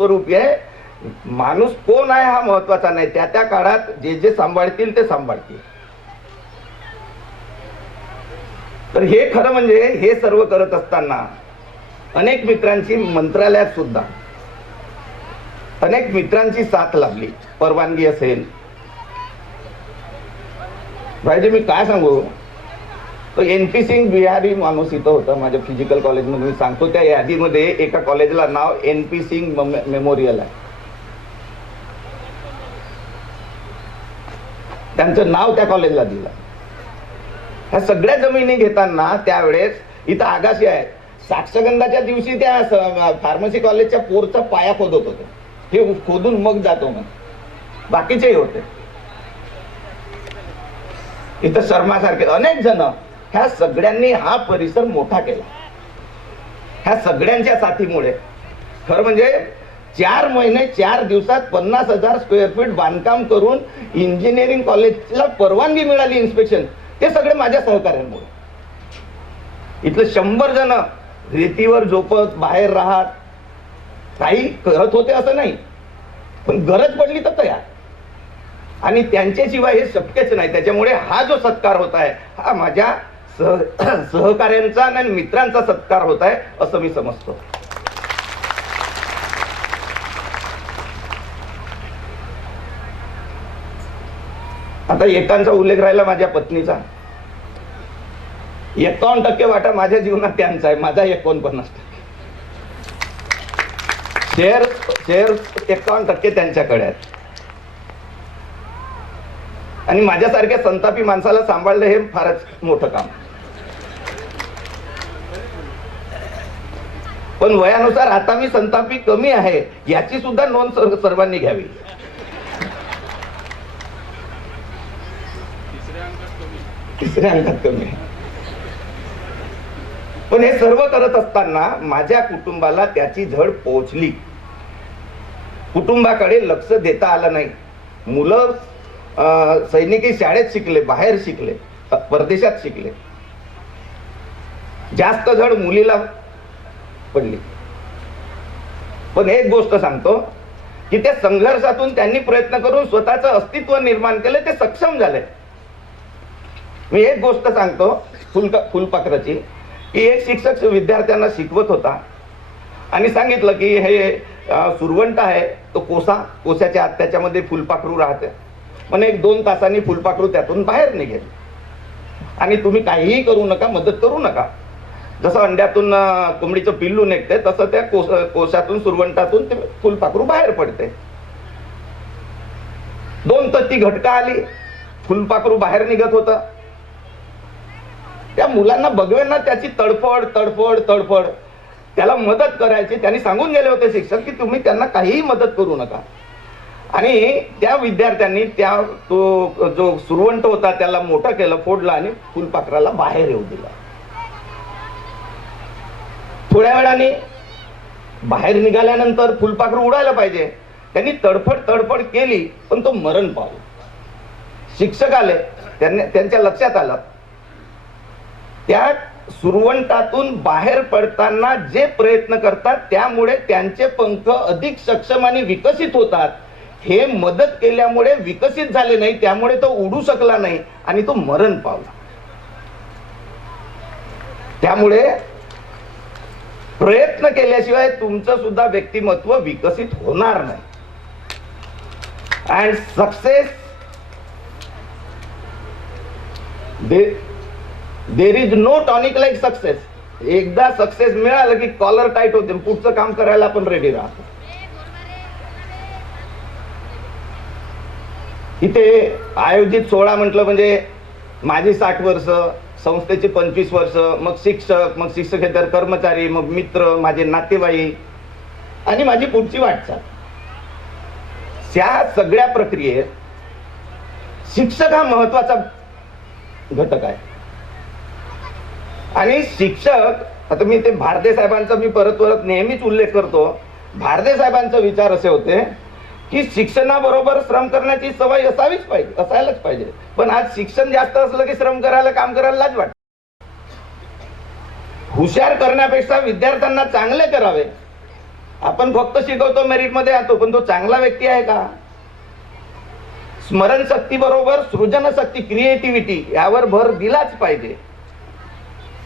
स्वरूपी आहे. माणूस कोण आहे हा महत्वाचा नाही, त्या त्या काळात जे जे सांभाळतील ते सांभाळतील. तर हे खरं म्हणजे हे सर्व करत असताना अनेक मित्रांची मंत्रालयात सुद्धा अनेक मित्रांची साथ लाभली. परवानगी असेल, भाईजी मी काय सांगू, तो NP सिंग बिहारी माणूस इथं होता माझ्या फिजिकल कॉलेजमध्ये. मी सांगतो त्या यादीमध्ये एका कॉलेजला नाव NP सिंग मेमोरियल आहे. त्यांचं नाव त्या कॉलेजला दिलं. ह्या सगळ्या जमिनी घेताना त्यावेळेस इथं आगाशी आहे. साक्षगंधाच्या दिवशी त्या फार्मसी कॉलेजच्या पोरचा पाया खोदत होते. हे खोदून मग जातो मग बाकीचेही होते. इथं शर्मा सारखे अनेक जण, ह्या सगळ्यांनी हा परिसर मोठा केला. ह्या सगळ्यांच्या साथीमुळे खरं म्हणजे 4 महिने 4 दिवसात 50,000 स्क्वेअर फीट बांधकाम करून इंजिनिअरिंग कॉलेजला परवानगी मिळाली, इन्स्पेक्शन. ते सगळे माझ्या सहकार्यांमुळे. इथलं 100 जण रेतीवर झोपत बाहेर राहत काही करत होते असं नाही, पण गरज पडली तर तयार. आणि त्यांच्याशिवाय हे शक्यच नाही. त्याच्यामुळे हा जो सत्कार होत आहे हा माझ्या सहकार्यांचा आणि मित्रांचा सत्कार होत आहे असं मी समजतो. आता एकांचा उल्लेख राहिला माझ्या पत्नीचा. 51% वाटा माझ्या जीवनात त्यांचा आहे, माझा 49%. शेअर 51% त्यांच्याकडे आहेत. आणि माझ्यासारख्या संतापी माणसाला सांभाळलं हे फारच मोठं काम. पण वयानुसार आता मी संतापी कमी आहे याची सुद्धा नोंद सर्वांनी घ्यावी. तिसऱ्या अंकात कमी आहे. पण हे सर्व करत असताना माझ्या कुटुंबाला त्याची झड पोहोचली. कुटुंबाकडे लक्ष देता आलं नाही. मुलं सैनिकी शाळेत शिकले, बाहेर शिकले, परदेशात शिकले. जास्त झड मुलीला पडली. पण एक गोष्ट सांगतो की त्या संघर्षातून त्यांनी प्रयत्न करून स्वतःचं अस्तित्व निर्माण केलं, ते सक्षम झाले. मी एक गोष्ट सांगतो फुलपाखराची, की एक शिक्षक विद्यार्थ्यांना शिकवत होता आणि सांगितलं की हे सुरवंट आहे तो कोशाच्या आत, त्याच्यामध्ये फुलपाखरू राहते. पण 1-2 तासांनी फुलपाखरू त्यातून बाहेर निघेल आणि तुम्ही काहीही करू नका, मदत करू नका. जसं अंड्यातून कोंबडीचं पिल्लू निघते तसं त्या कोशातून सुरवंटातून ते फुलपाखरू बाहेर पडते. 2 तत्ती घटका आली, फुलपाखरू बाहेर निघत होतं. त्या मुलांना बघवेना त्याची तडफड तडफड तडफड. त्याला मदत करायची. त्यांनी सांगून गेले होते शिक्षक की तुम्ही त्यांना काहीही मदत करू नका. आणि त्या विद्यार्थ्यांनी तो जो सुरवंट होता त्याला मोठं केलं, फोडलं आणि फुलपाखराला बाहेर येऊ दिलं. थोड्या वेळाने बाहेर निघाल्यानंतर फुलपाखरू उडायला पाहिजे. त्यांनी तडफड तडफड केली पण तो मरण पावला. शिक्षक आले, त्यांच्या लक्षात आलं त्या सुरवंटातून बाहेर पडताना जे प्रयत्न करतात त्यामुळे त्यांचे पंख अधिक सक्षम आणि विकसित होतात. हे मदत केल्यामुळे विकसित झाले नाही, त्यामुळे तो उडू शकला नाही आणि तो मरण पावला. त्यामुळे प्रयत्न केल्याशिवाय तुमचं सुद्धा व्यक्तिमत्व विकसित होणार नाही. And success there is no tonic like success. एकदा सक्सेस मिळालं की कॉलर टाईट होते, पुढचं काम करायला आपण रेडी राहतो. इथे आयोजित सोहळा म्हटलं म्हणजे माझी 60 वर्ष, संस्थेची 25 वर्ष, मग शिक्षकेतर कर्मचारी, मग मित्र, माझे नातेवाईक आणि माझी पुढची वाटचाल. त्या सगळ्या प्रक्रियेत शिक्षक हा महत्वाचा घटक आहे. आणि शिक्षक, आता मी ते भारदे साहेबांचा मी परत नेहमीच उल्लेख करतो. भारदे साहेबांचा विचार असे होते की शिक्षणाबरोबर श्रम करण्याची सवय असायलाच पाहिजे. पण आज शिक्षण जास्त असलं की श्रम करायला, काम करायला लाज वाटते. हुशार करण्यापेक्षा विद्यार्थ्यांना चांगले करावे आपण फक्त शिकवतो, मेरिट मध्ये आणतो, पण तो चांगला व्यक्ती आहे का? स्मरणशक्ती बरोबर सृजनशक्ती, क्रिएटिव्हिटी यावर भर दिलाच पाहिजे.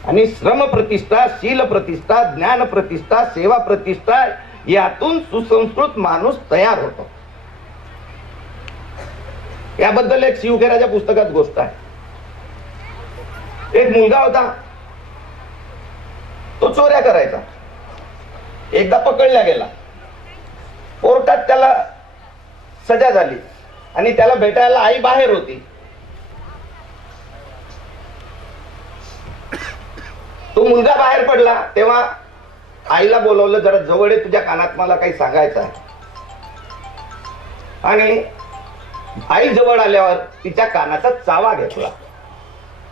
आणि श्रम प्रतिष्ठा, शील प्रतिष्ठा, ज्ञान प्रतिष्ठा, सेवा प्रतिष्ठा यातून सुसंस्कृत माणूस तयार होतो. याबद्दल एक शिवखेराच्या पुस्तकात गोष्ट आहे. एक मुलगा होता, तो चोऱ्या करायचा. एकदा पकडला गेला, कोर्टात त्याला सजा झाली आणि त्याला भेटायला आई बाहेर होती. तो मुलगा बाहेर पडला तेव्हा आईला बोलवलं, जरा जवळ ये, तुझ्या कानात मला काही सांगायचं आहे. आणि आई जवळ आल्यावर तिच्या कानाचा चावा घेतला.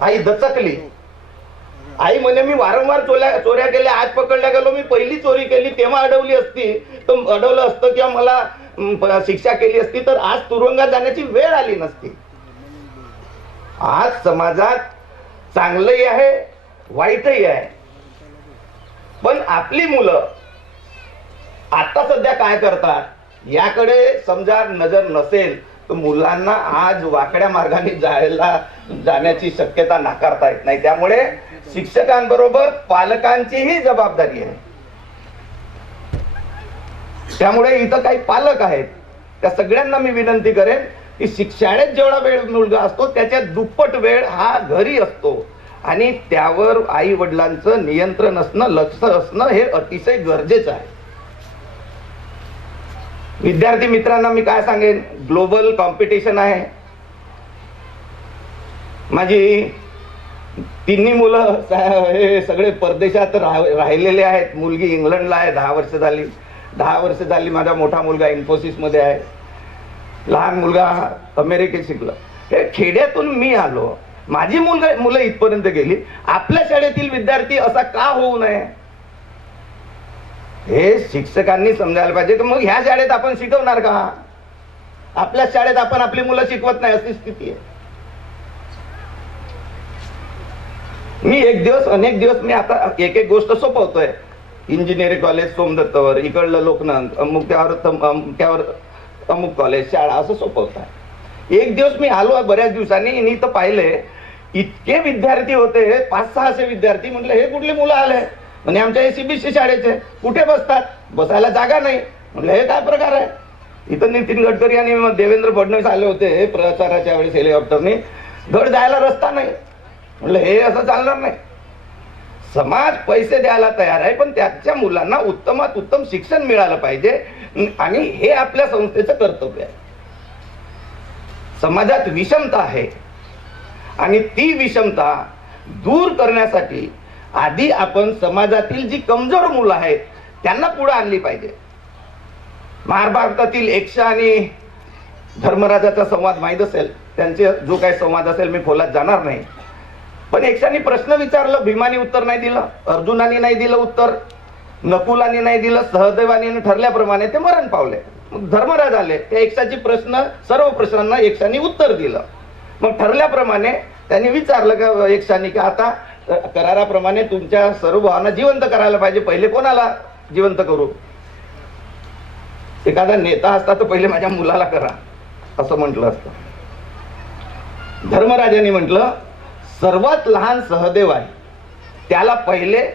आई दचकली. आई म्हणे, मी वारंवार चोऱ्या केल्या, आज पकडल्या गेलो. मी पहिली चोरी केली तेव्हा अडवली असती तर अडवलं असतं किंवा मला शिक्षा केली असती तर आज तुरुंगात जाण्याची वेळ आली नसती. आज समाजात चांगलंही आहे, वाईटही आहे. पण आपली मुलं आता सध्या काय करतात याकडे समजा नजर नसेल तर मुलांना आज वाकड्या मार्गाने जाण्याची शक्यता नाकारता येत नाही. त्यामुळे शिक्षकांबरोबर पालकांचीही जबाबदारी आहे. त्यामुळे इथं काही पालक आहेत, त्या सगळ्यांना मी विनंती करेन की शाळेत जेवढा वेळ मुलगा असतो त्याच्या दुप्पट वेळ हा घरी असतो आणि त्यावर आई वडिलांचं नियंत्रण असणं, लक्ष असणं हे अतिशय गरजेचं आहे. विद्यार्थी मित्रांना मी काय सांगेन, ग्लोबल कॉम्पिटिशन आहे. माझी तिन्ही मुलं हे सगळे परदेशात राहिलेले आहेत. मुलगी इंग्लंडला आहे, 10 वर्ष झाली. 10 वर्ष झाली माझा मोठा मुलगा इन्फोसिस मध्ये आहे. लहान मुलगा अमेरिकेत शिकला. हे खेड्यातून मी आलो, माझी मुलं इथपर्यंत गेली. आपल्या शाळेतील विद्यार्थी असा का होऊ नये हे शिक्षकांनी समजायला पाहिजे. की मग ह्या शाळेत आपण शिकवणार का? आपल्या शाळेत आपण आपली मुलं शिकवत नाही अशी स्थिती आहे. मी अनेक दिवस मी आता एक गोष्ट सोपवतोय. इंजिनिअरिंग कॉलेज सोमदत्तवर, इकडलं लोकनंद, अमुक्यावर अमुक कॉलेज, शाळा असं सोपवताय. एक दिवस मी आलो बऱ्याच दिवसांनी, इथं पाहिले इतके विद्यार्थी होते, 500-600 विद्यार्थी. म्हटलं हे कुठले मुलं आले? म्हणजे आमच्या एसीबीसी शाळेचे. कुठे बसतात? बसायला जागा नाही. म्हटलं हे काय प्रकार आहे? इथं नितीन गडकरी आणि देवेंद्र फडणवीस आले होते प्रचाराच्या वेळेस हेलिकॉप्टरने. धड जायला रस्ता नाही. म्हटलं हे असं चालणार नाही. समाज पैसे द्यायला तयार आहे, पण त्याच्या मुलांना उत्तमात उत्तम शिक्षण मिळालं पाहिजे आणि हे आपल्या संस्थेचं कर्तव्य आहे. समाजात विषमता आहे आणि ती विषमता दूर करण्यासाठी आधी आपण समाजातील जी कमजोर मुलं आहेत त्यांना पुढे आणली पाहिजे. महाभारतातील यक्ष आणि धर्मराजाचा संवाद माहीत असेल, त्यांचे जो काही संवाद असेल मी खोलात जाणार नाही. पण यक्षाने प्रश्न विचारलं, भीमाने उत्तर नाही दिलं, अर्जुनाने नाही दिलं उत्तर, नकुलाने नाही दिलं, सहदेवाने ठरल्याप्रमाणे ते मरण पावले. मग धर्मराज आले, त्या यक्षाची सर्व प्रश्नांना यक्षाने उत्तर दिलं. मग ठरल्याप्रमाणे त्यांनी विचारलं का यक्षाने की आता कराराप्रमाणे तुमच्या सर्व भावांना जिवंत करायला पाहिजे, पहिले कोणाला जिवंत करू? एखादा नेता असता तर पहिले माझ्या मुलाला करा असं म्हटलं असतं. धर्मराजाने म्हटलं सर्वात लहान सहदेव आहे, त्याला पहिले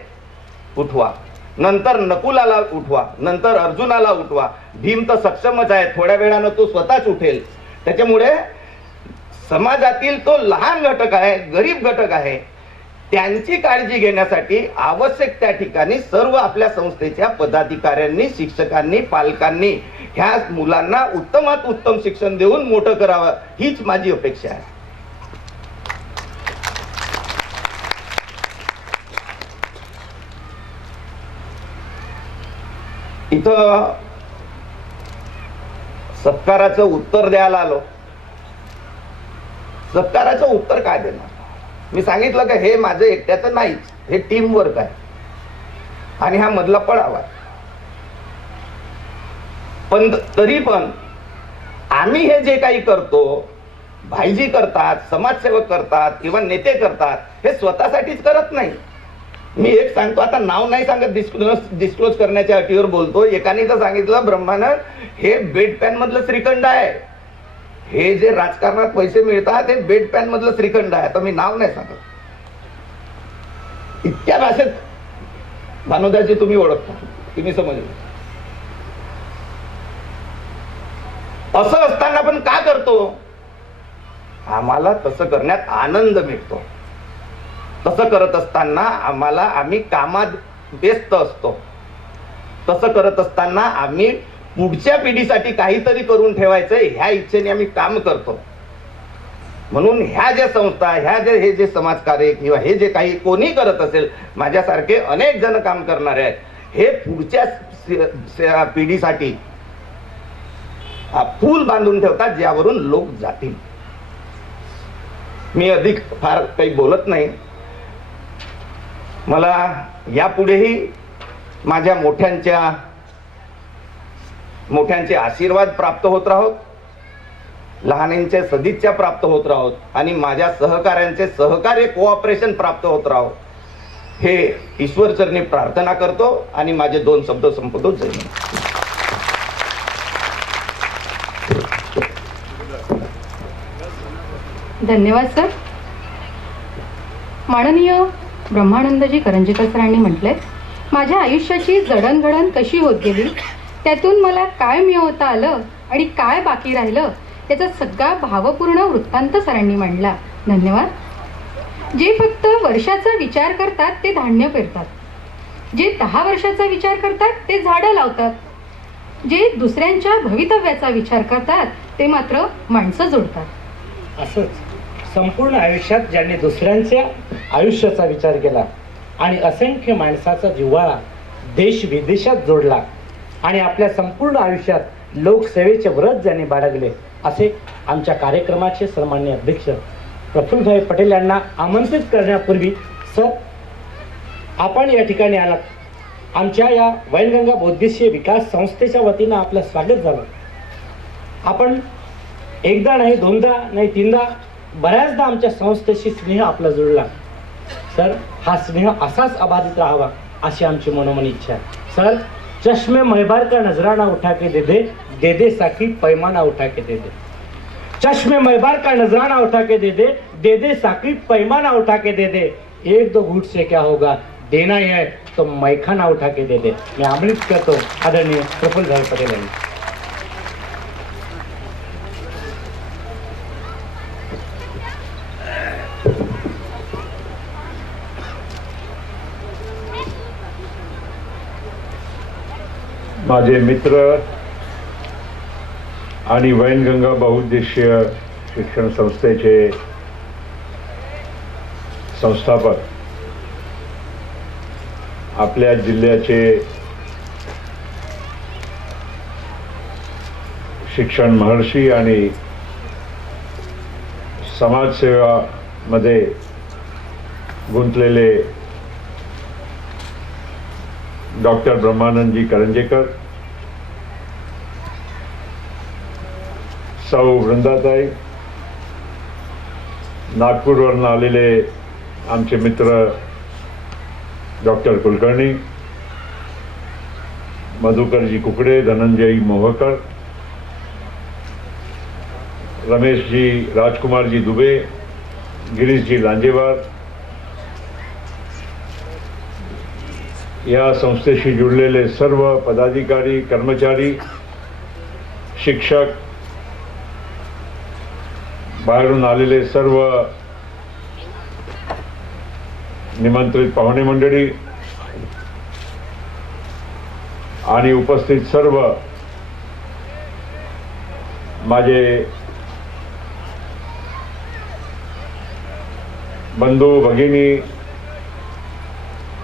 उठवा, नंतर नकुलाला उठवा, नंतर अर्जुनाला उठवा. भीम तर सक्षमच आहे, थोड्या वेळानं तो स्वतःच उठेल. त्याच्यामुळे समाजातील तो लहान घटक आहे, गरीब घटक आहे, त्यांची काळजी घेण्यासाठी आवश्यक त्या ठिकाणी सर्व आपल्या संस्थेच्या पदाधिकाऱ्यांनी, शिक्षकांनी, पालकांनी ह्या मुलांना उत्तमात उत्तम शिक्षण देऊन मोठं करावं, हीच माझी अपेक्षा आहे. इथं सत्काराचं उत्तर द्यायला आलो. सत्काराचं उत्तर काय देणार? मी सांगितलं का हे माझं एकट्याचं नाहीच, हे टीम वर्क आहे आणि हा मधला पडावा. पण तरी पण आम्ही हे जे काही करतो, भाईजी करतात, समाजसेवक करतात किंवा नेते करतात, हे स्वतःसाठीच करत नाही. मी एक सांगतो, आता नाव नाही सांगत, डिस्क्लोज करण्याच्या अटीवर बोलतो. एकाने तर सांगितलं ब्रह्मानंद हे बेड पॅन मधलं श्रीखंड आहे, हे जे राजकारणात पैसे मिळतात हे बेड पॅन मधलं श्रीखंड आहे. तर मी नाव नाही सांगत. इतक्या भाषेत भानुदासजी तुम्ही ओळखता, तुम्ही समजलं. असं असताना पण का करतो? आम्हाला तसं करण्यात आनंद मिळतो. तसं करत असताना आम्ही कामात व्यस्त असतो. तसं करत असताना आम्ही पुढच्या पिढीसाठी काहीतरी करून ठेवायचं ह्या इच्छेने आम्ही काम करतो. म्हणून ह्या ज्या संस्था, हे जे समाजकार्य किंवा हे जे काही कोणी करत असेल, माझ्यासारखे अनेक जण काम करणारे आहेत, हे पुढच्या पिढीसाठी पूल बांधून ठेवतात ज्यावरून लोक जातील. मी अधिक फार काही बोलत नाही. मला यापुढेही माझ्या मोठ्यांचे आशीर्वाद प्राप्त होत राहोत, लहानांच्या सदिच्छा प्राप्त होत राहोत आणि माझ्या सहकाऱ्यांचे सहकार्य कोऑपरेशन प्राप्त होत राहोत, हे ईश्वरचरणी प्रार्थना करतो आणि माझे 2 शब्द संपवतो. जय हिंद. धन्यवाद सर. माननीय ब्रह्मानंदजी करंजेकर सरांनी म्हटले, माझ्या आयुष्याची जडणघडण कशी होत गेली, त्यातून मला काय मिळवता आलं आणि काय बाकी राहिलं, याचा सगळा भावपूर्ण वृत्तांत सरांनी मांडला. धन्यवाद. जे फक्त वर्षाचा विचार करतात ते धान्य पेरतात, जे 10 वर्षाचा विचार करतात ते झाडं लावतात, जे दुसऱ्यांच्या भवितव्याचा विचार करतात ते मात्र माणसं जोडतात. असंच संपूर्ण आयुष्यात ज्यांनी दुसऱ्यांच्या आयुष्याचा विचार केला आणि असंख्य माणसाचा जिव्हाळा देश विदेशात जोडला आणि आपल्या संपूर्ण आयुष्यात लोकसेवेचे व्रत ज्यांनी बाळगले, असे आमच्या कार्यक्रमाचे सन्माननीय अध्यक्ष प्रफुल्लभाई पटेल यांना आमंत्रित करण्यापूर्वी, सर आपण या ठिकाणी आलात. आमच्या या वैनगंगा बौद्धिशीय विकास संस्थेच्या वतीनं आपलं स्वागत झालं. आपण एकदा नाही, 2दा नाही, 3दा, बऱ्याचदा आमच्या संस्थेशी स्नेह आपला जुळला. सर हा स्नेह असाच अबाधित राहावा अशी आमची मनोमन इच्छा आहे. सर चष्मे मैबार का नजराना उठा के दे दे, दे दे साकी पैमाना उठा के दे दे. चश्मे मैबार का नजराना उठा के दे दे, दे दे साकी पैमाना उठा के दे दे. 1-2 घूट से क्या होगा, देना ही है तो मैखाना उठा के दे दे. मैं आमंत्रित करतो आदरणीय प्रफुल्लभाई पटेल यांनी. माझे मित्र आणि वैनगंगा बहुउद्देशीय शिक्षण संस्थेचे संस्थापक, आपल्या जिल्ह्याचे शिक्षण महर्षी आणि समाजसेवामध्ये गुंतलेले डॉक्टर ब्रह्मानंदजी करंजेकर, सौ वृंदाताई, नागपूरवरून आलेले आमचे मित्र डॉक्टर कुलकर्णी, मधुकरजी कुकडे, धनंजयी मोहकर, रमेशजी राजकुमारजी दुबे, गिरीशजी लांजेवार, या संस्थेशी जुळलेले सर्व पदाधिकारी, कर्मचारी, शिक्षक, बाहेरून आलेले सर्व निमंत्रित पाहुणे मंडळी आणि उपस्थित सर्व माझे बंधू भगिनी,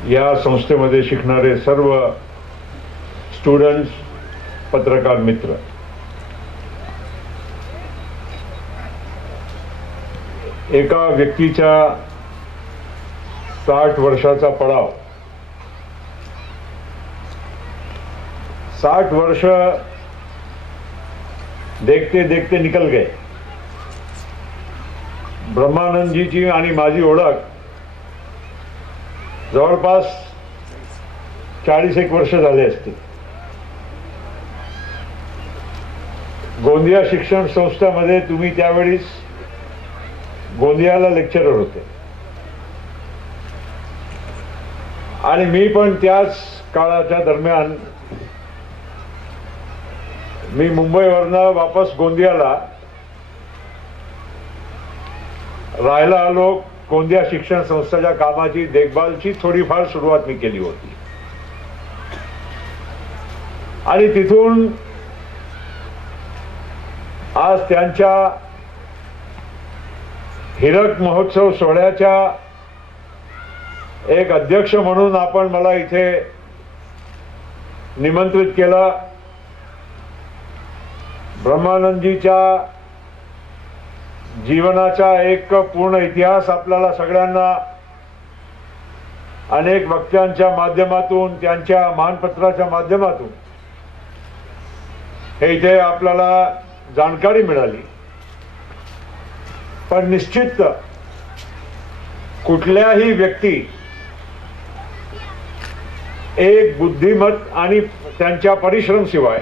या संस्थेमध्ये शिकणारे सर्व स्टुडंट्स, पत्रकार मित्र, एका व्यक्तीच्या 60 वर्षाचा पडाव, 60 वर्ष देखते देखते निकल गए. ब्रह्मानंदजीची आणि माझी ओळख जवळपास 40 वर्ष झाले असतील. गोंदिया शिक्षण संस्थेमध्ये तुम्ही त्यावेळीस गोंदियाला लेक्चरर होते आणि मी पण त्याच काळाच्या दरम्यान मी मुंबईवरनं वापस गोंदियाला राहायला आलो. गोंदिया शिक्षण संस्थेच्या कामाची देखभालची थोडीफार सुरुवात मी केली होती आणि तिथून आज त्यांच्या हिरक महोत्सव सोहळ्याच्या एक अध्यक्ष म्हणून आपण मला इथे निमंत्रित केलं. ब्रह्मानंदजीच्या जीवनाचा एक पूर्ण इतिहास आपल्याला सगळ्यांना अनेक वक्त्यांच्या माध्यमातून, त्यांच्या मानपत्राच्या माध्यमातून हे इथे आपल्याला जाणकारी मिळाली. पण निश्चित कुठल्याही व्यक्ती एक बुद्धिमत आणि त्यांच्या परिश्रमशिवाय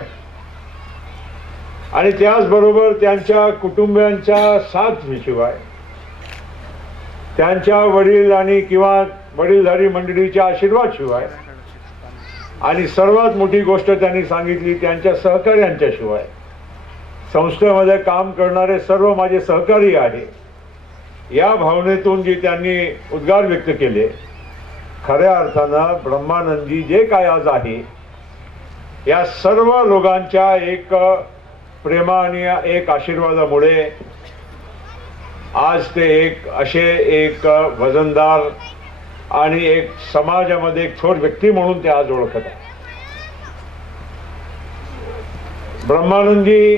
आणि त्याचबरोबर त्यांच्या कुटुंबियांच्या साथशिवाय, त्यांच्या वडील आणि किंवा वडीलधारी मंडळीच्या आशीर्वादशिवाय आणि सर्वात मोठी गोष्ट त्यांनी सांगितली त्यांच्या सहकार्यांच्याशिवाय, संस्थेमध्ये काम करणारे सर्व माझे सहकारी आहे या भावनेतून जे त्यांनी उद्गार व्यक्त केले, खऱ्या अर्थानं ब्रह्मानंदजी जे काय आज आहे या सर्व लोकांच्या एक प्रेमा आणि एक आशीर्वादामुळे आज ते एक वजनदार आणि एक समाजामध्ये एक थोर व्यक्ती म्हणून ते आज ओळखत आहे. ब्रह्मानंदजी